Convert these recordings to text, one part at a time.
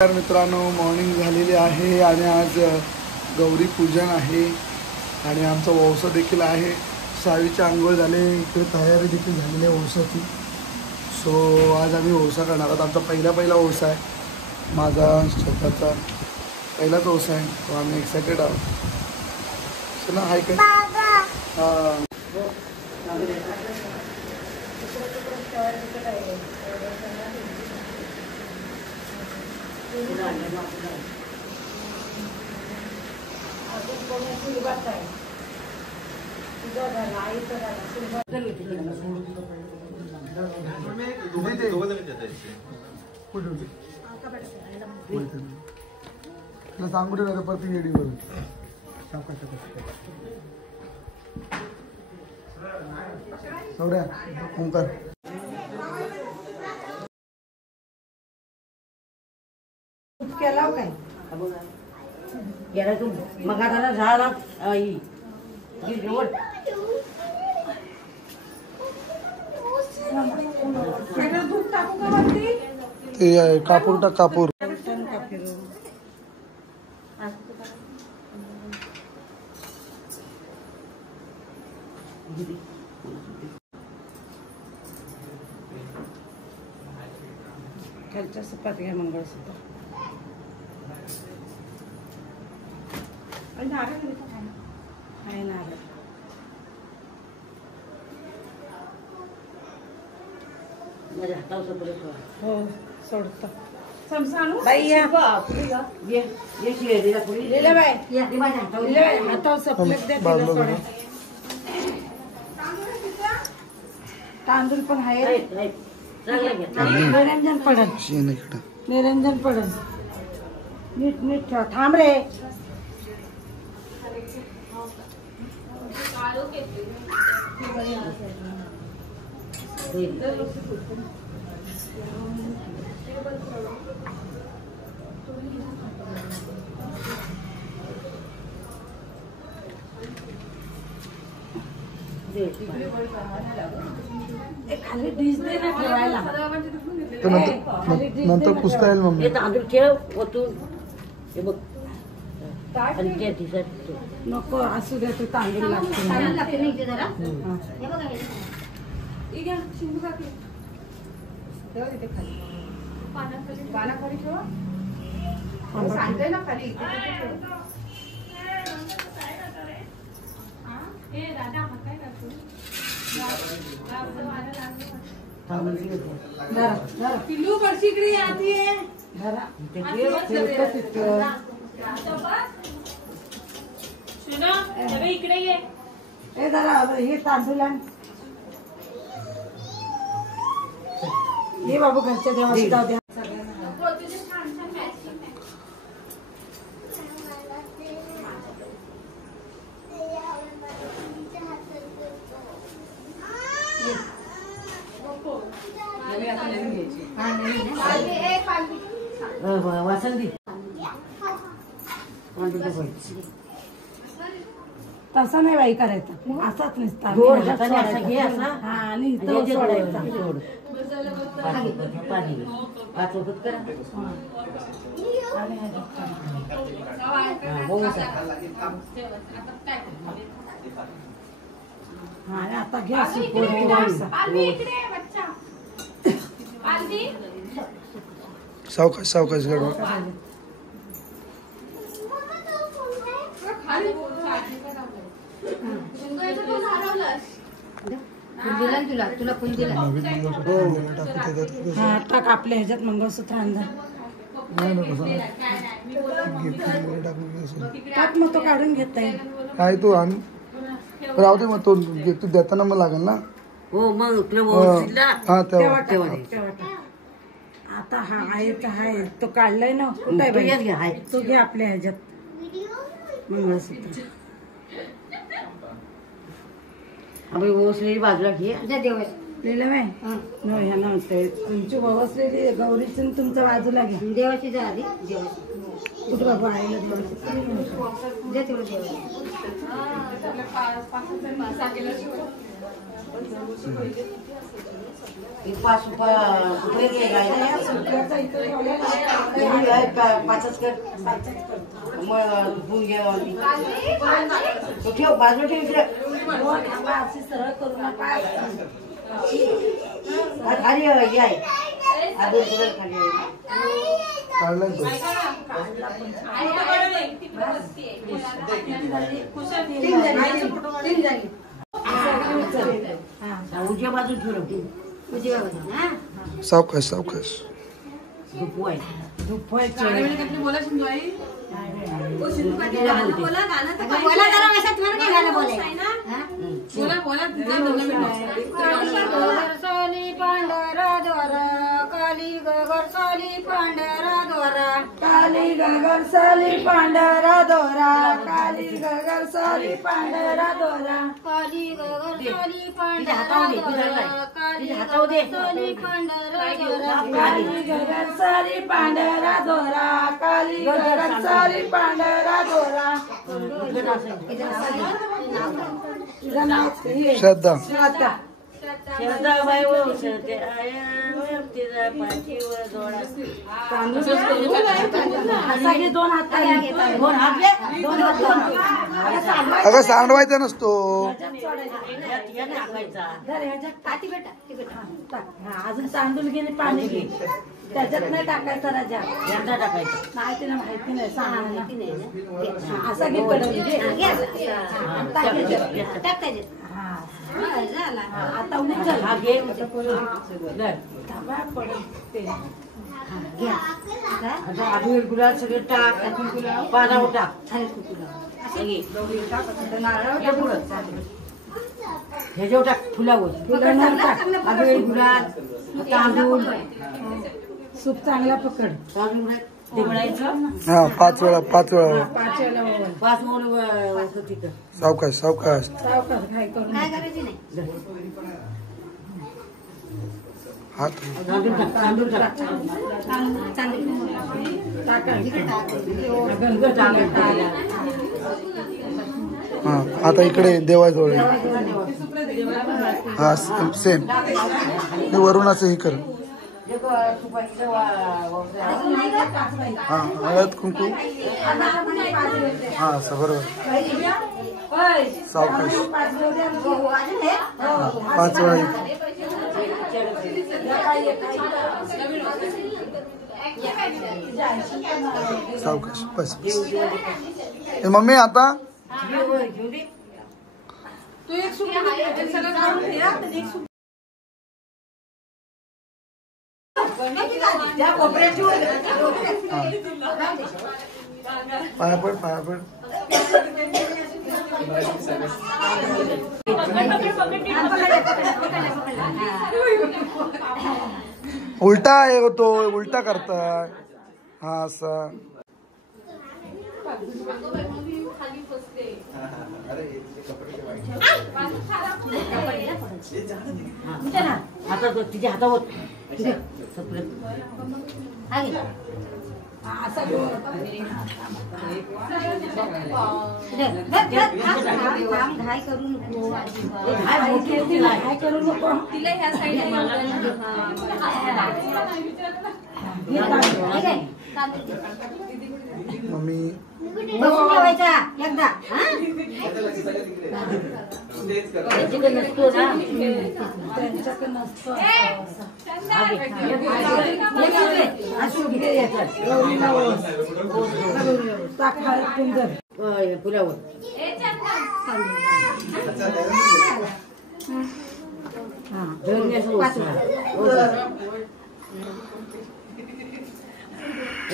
मित्रांनो, मॉर्निंग झालेली आहे आणि आज गौरी पूजन आहे आणि आमचा वौसा देखील आहे. सावीची आंघोळ झाले, इकडे तयारी देखील झालेली आहे वौसाची. सो आज आम्ही वौसा करणार आहोत. आमचा पहिला वौसा आहे, माझा स्वतःचा पहिलाच वौसा आहे. तो आम्ही एक्सायटेड आहोत. सो ना हाय काय हां सांगू दे ना परत येडी करून सौर्या ओंकार केला काय गेला तू मग आता झाला ते कापूर टाक कापूर खालच्या सपात घ्या मंगळसूत्र आहे नारळ हो सोडतो तांदूळ पण आहे. निरंजन पडल निरंजन पडल नीट नीट ठेव. थांब रे खाली डिश दे ना ठेवायला. नंतर पुसता येईल मम्मी. तांदूळ ठेव ओतून हे बघ नको असू दे. तू तांदूळ लागते पानाखाली ठेवा सांगते ना खाली. पिल्लू बर्शीकडे आती है इकडे ये जरा हे तांदूळ ये बाबू घरच्या देवाशी जाऊ द्या. तसं नाही बाई करायचं, असाच नसता आणि सोडायचा. आता घ्या सावकाश सावकाश गडवा. टाक आपल्या ह्याच्यात मंगळसूत्र अंदर टाक. मग तो काढून घेता येईल काय तू आण राहू दे. मग तो तू देताना मग लागेल ना. हो मग हा तेव्हा आता हा आहे तर आहे तो काढलाय ना. कुठे तो घे आपल्या ह्याच्यात मंगळसूत्र. बाजूला घे लिहिलं बाय ह्या नव्हते तुमची व्यवस्थित गौरीची तुमच्या बाजूला घ्या. देवाची झाली कुठे बाबा आईला देवाची ठेव बाजू ठेव इकडे सरळ करू नका खाली आहे अजून खाली उजव्या बाजू ठेव उजव्या बाजू सावकाश सावकाश पांढरा द्वारा काली गगर साली पांढरा द्वारा काली गगर साली पांढरा द्वारा काली गगर साली पांढरा द्वारा काली गगर साली पांढरा द्वारा काली साली पांढरा द्वारा काली गगर साली पांढरा द्वारा काली गगर साली पांढरा द्वारा श्रद्धा शरदाबाई वंशते आया तिचा पाठीवर जोडा दोन हात अगं सांडवायचा नसतो अजून तांदूळ गेले पाणी घे त्याच्यात नाही टाकायचं राजा यंदा टाकायचं नाही तिला माहिती नाही माहिती नाही असा घे आता उचल हा घे अबीर गुलाल सगळे टाक पानावर टाक हे जेव टाक फुलावर टाक अबीर गुलाल तांदूळ सूप चांगला पकड तांदूळ हा 5 वेळा 5 वेळा सावकाश सावकाश हात हा आता इकडे देवाजवळ हा सेम वरुणाचं हे कर हा हळद कुंकू हा बरोबर सावकाश 5 वेळा सावकाश बस मम्मी आता तू एक सगळं काढून घे पायापड पायापड उलटा आहे तो उलटा करताय हा असा आता तिच्या हातावर घाय करू नको तिला ह्या साईडला मम्मी ठेवायचा एकदा नसतो ना त्यांच्याकडे नसतो पुलावर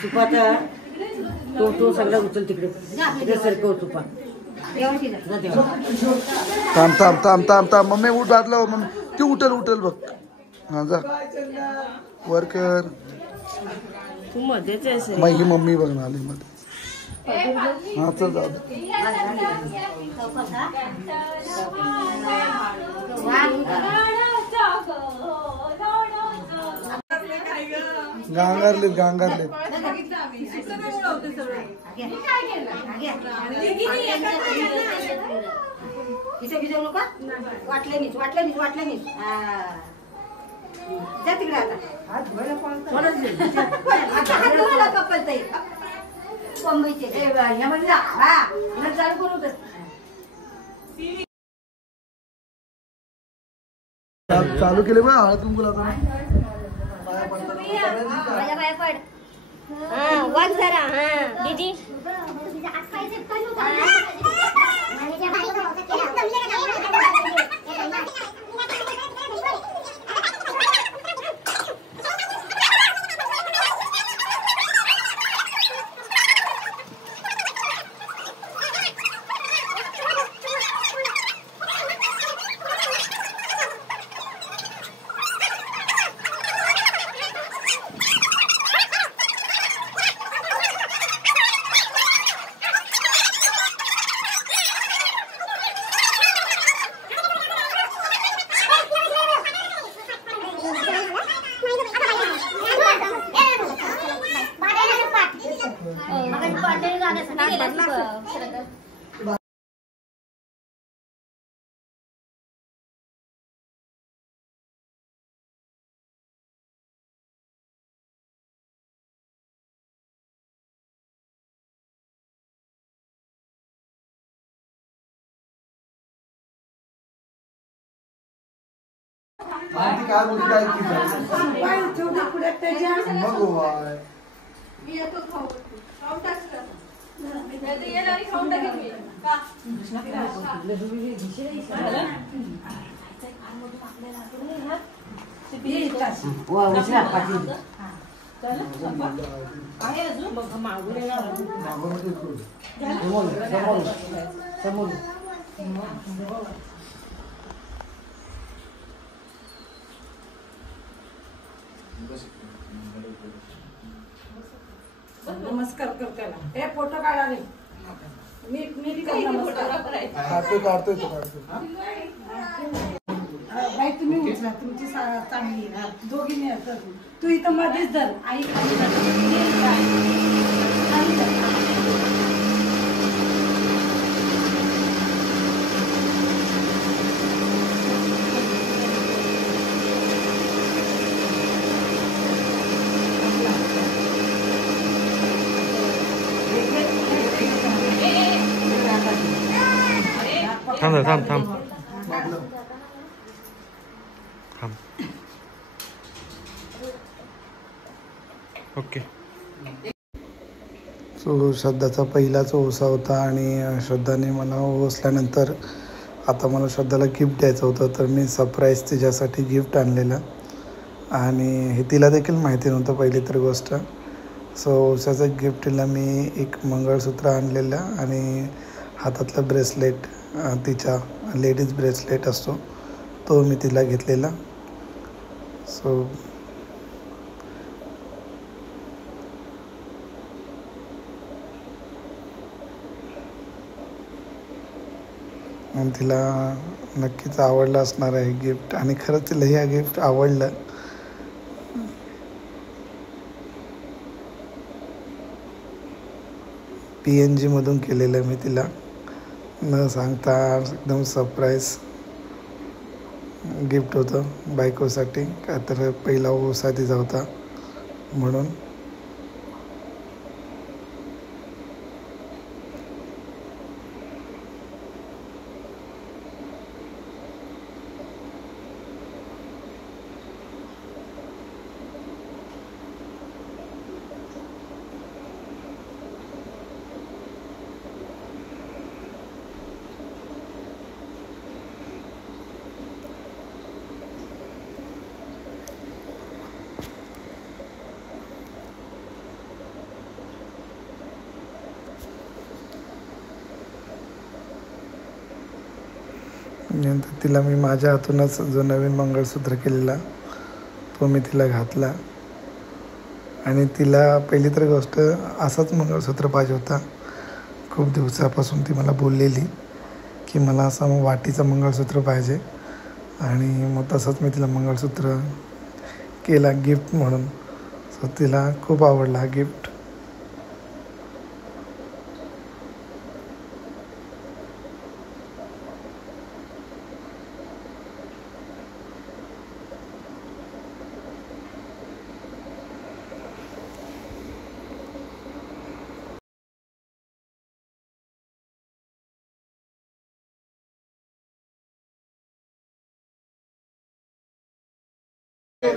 सुपाचा तो सगळा उचल तिकडे सरकव तुपा थांब थांब थांब थांब थांब मम्मी उठ बाजला मम्मी ती उठल उठल बघ हा जा वर कर तू मध्येच माझी मम्मी बघ ना आली मध्ये हा चल जाऊ गांगारलेत गांगारलेत हिचं भिजवू नका वाटलं नीच जा तिकडे आता मुंबईचे चालू करू चालू केले बा हळद कुंकू वाट जरा दीदी काय बोलते नमस्कार कर त्याला हे फोटो काढा रे मी काढतोय बाई तुम्ही उचला तुमची चांगली दोघींनी तू इथं मध्येच धर आई थांब ओके. सो श्रद्धाचा पहिलाच ओसा होता आणि श्रद्धाने मला ओसल्यानंतर आता मला श्रद्धाला गिफ्ट द्यायचं होतं, तर मी सरप्राईज तिच्यासाठी गिफ्ट आणलेलं आणि हे तिला देखील माहिती नव्हतं पहिली तर गोष्ट. सो ओसाचं गिफ्टला मी एक मंगळसूत्र आणलेलं आणि हातातलं ब्रेसलेट, तिच्या लेडीज ब्रेसलेट असतो तो मी तिला घेतलेला. सो आणि तिला नक्कीच आवडलं असणार आहे गिफ्ट आणि खरंच तिला हे गिफ्ट आवडलं. PNG मधून केलेलं मी तिला न सांगता एकदम सरप्राईज गिफ्ट होतं बायकोसाठी, का तर पहिला ओसा तिचा होता म्हणून. नंतर तिला मी माझ्या हातूनच जो नवीन मंगळसूत्र केलेला तो मी तिला घातला आणि तिला पहिली तर गोष्ट असाच मंगळसूत्र पाहिजे होता. खूप दिवसापासून ती मला बोललेली की मला असं वाटीचं मंगळसूत्र पाहिजे आणि मग तसंच मी तिला मंगळसूत्र केला गिफ्ट म्हणून. सो तिला खूप आवडला हा गिफ्ट. आता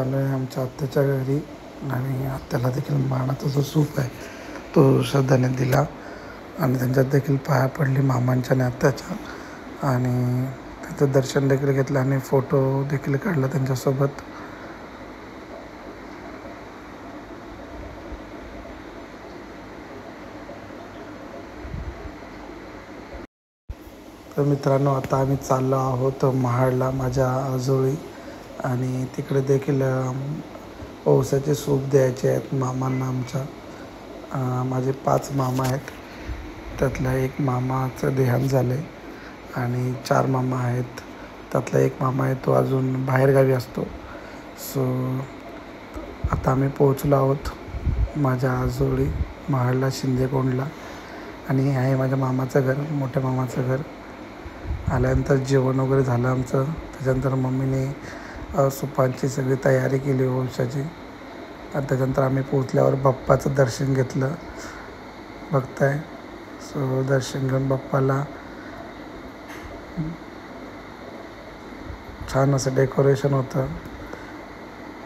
आलो आहे आमच्या आत्याच्या घरी आणि आत्याला देखील मानाचा जो सूप आहे तो श्रद्धाने दिला आणि त्यांच्यात देखील पाया पडली मामांच्या आणि आत्याच्या आणि त्याचं दर्शन देखील घेतलं आणि फोटो देखील काढला त्यांच्यासोबत. तर मित्रांनो आता आम्ही चाललो आहोत महाडला माझ्या आजोळी आणि तिकडे देखील ओवसाचे सूप द्यायचे आहेत मामांना आमच्या. माझे 5 मामा आहेत, त्यातल्या एक मामाचं देहांत झालं आहे आणि 4 मामा आहेत. त्यातला एक मामा आहे तो अजून बाहेरगावी असतो. सो आता आम्ही पोहोचलो आहोत माझ्या आजोळी महाडला शिंदेकोंडला आणि हे आहे माझ्या मामाचं घर, मोठ्या मामाचं घर. आल्यानंतर जेवण वगैरे झालं आमचं. त्याच्यानंतर मम्मीने सुपांची सगळी तयारी केली ओवशाची. आणि त्याच्यानंतर आम्ही पोचल्यावर बाप्पाचं दर्शन घेतलं, बघताय. सो दर्शन घेऊन बाप्पाला छान असं डेकोरेशन होतं.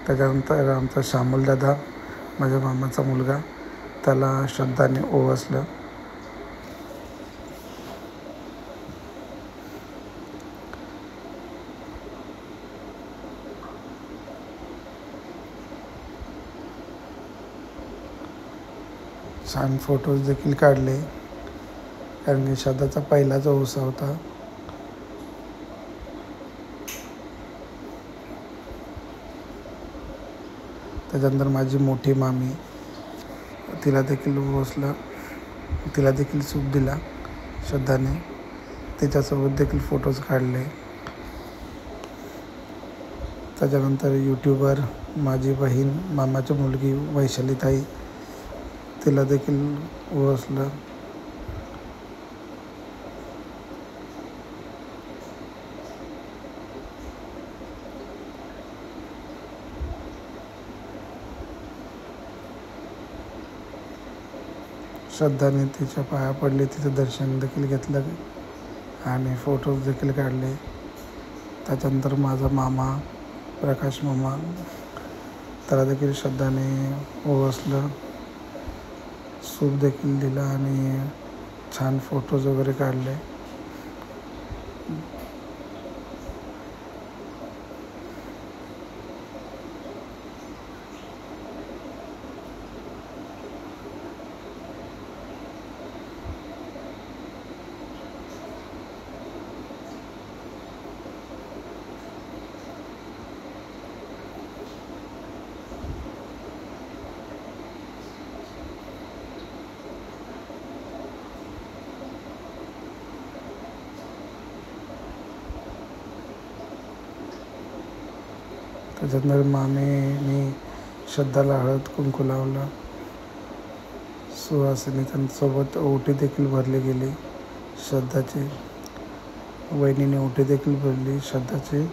त्याच्यानंतर आमचा श्यामलदादा माझ्या मामाचा मुलगा त्याला श्रद्धाने ओवसलं. छान फोटोज देखील काढले कारण की श्रद्धाचा पहिलाच ओवसा होता. त्याच्यानंतर माझी मोठी मामी तिला देखील ओवसलं, तिला देखील सूप दिला श्रद्धाने. त्याच्यासोबत देखील फोटोज काढले. त्याच्यानंतर यूट्यूबर माझी बहीण मामाची मुलगी वैशालीताई तिला देखील ओवसलं. श्रद्धाने तिच्या पाया पडले, तिचं दर्शन देखील घेतलं आणि फोटोज देखील काढले. त्याच्यानंतर माझा मामा प्रकाश मामा त्याला देखील श्रद्धाने ओवसलं, सूप देखील दिला आणि छान फोटोज वगैरे काढले. त्याच्यानंतर मामीने श्रद्धाला हळद कुंकू लावलं. सुहासिनी त्यांच्यासोबत ओटी देखील भरली गेली श्रद्धाची. वहिनीने ओटी देखील भरली श्रद्धाची.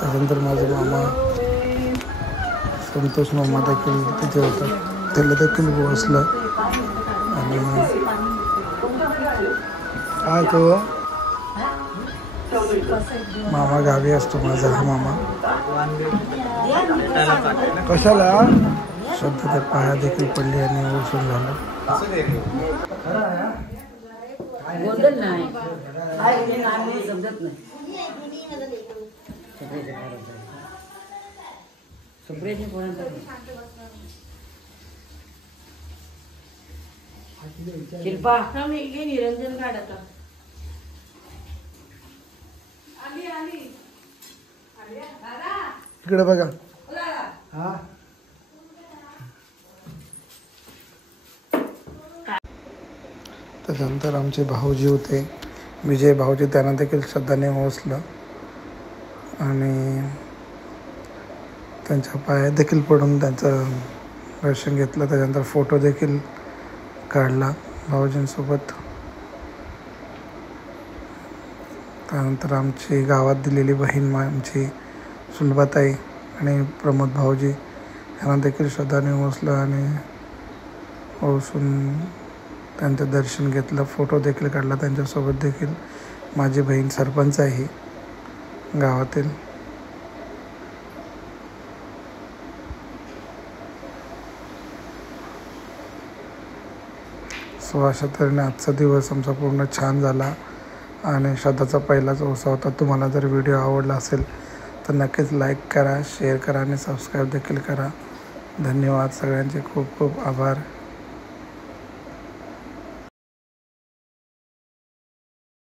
त्यानंतर माझे मामा संतोष मामा देखील तिथे होता, त्याला देखील बसलं आणि काय तो मामा गावी असतो माझा हा मामा. कशाला सध्या तर पाया देखील पडली आणि ओसून झालं. समजत नाही. शिल्पा निरंजन काढत इकडे बघा. हा त्याच्यानंतर आमचे भाऊजी होते विजय भाऊजी, त्यांना देखील श्रद्धाने ओसलं आणि त्यांच्या पायात देखील पडून त्यांचं दर्शन घेतलं. त्याच्यानंतर फोटो देखील काढला भाऊजींसोबत. त्यानंतर आमची गावात दिलेली बहीण आमची सुलभाताई आणि प्रमोद भाऊजी यांना देखील श्रद्धाने ओसलं आणि ओसून त्यांचं दर्शन घेतलं. फोटो देखील काढला त्यांच्यासोबत देखील. माझी बहीण सरपंच आहे गावातील. सो अशा तऱ्हेने आजचा दिवस आमचा पूर्ण छान झाला आणि श्रद्धाचा पहिलाच ओसा होता. तुम्हाला जर व्हिडिओ आवडला असेल तर नक्कीच लाईक करा, शेअर करा आणि सबस्क्राईब देखील करा. धन्यवाद सगळ्यांचे, खूप खूप आभार.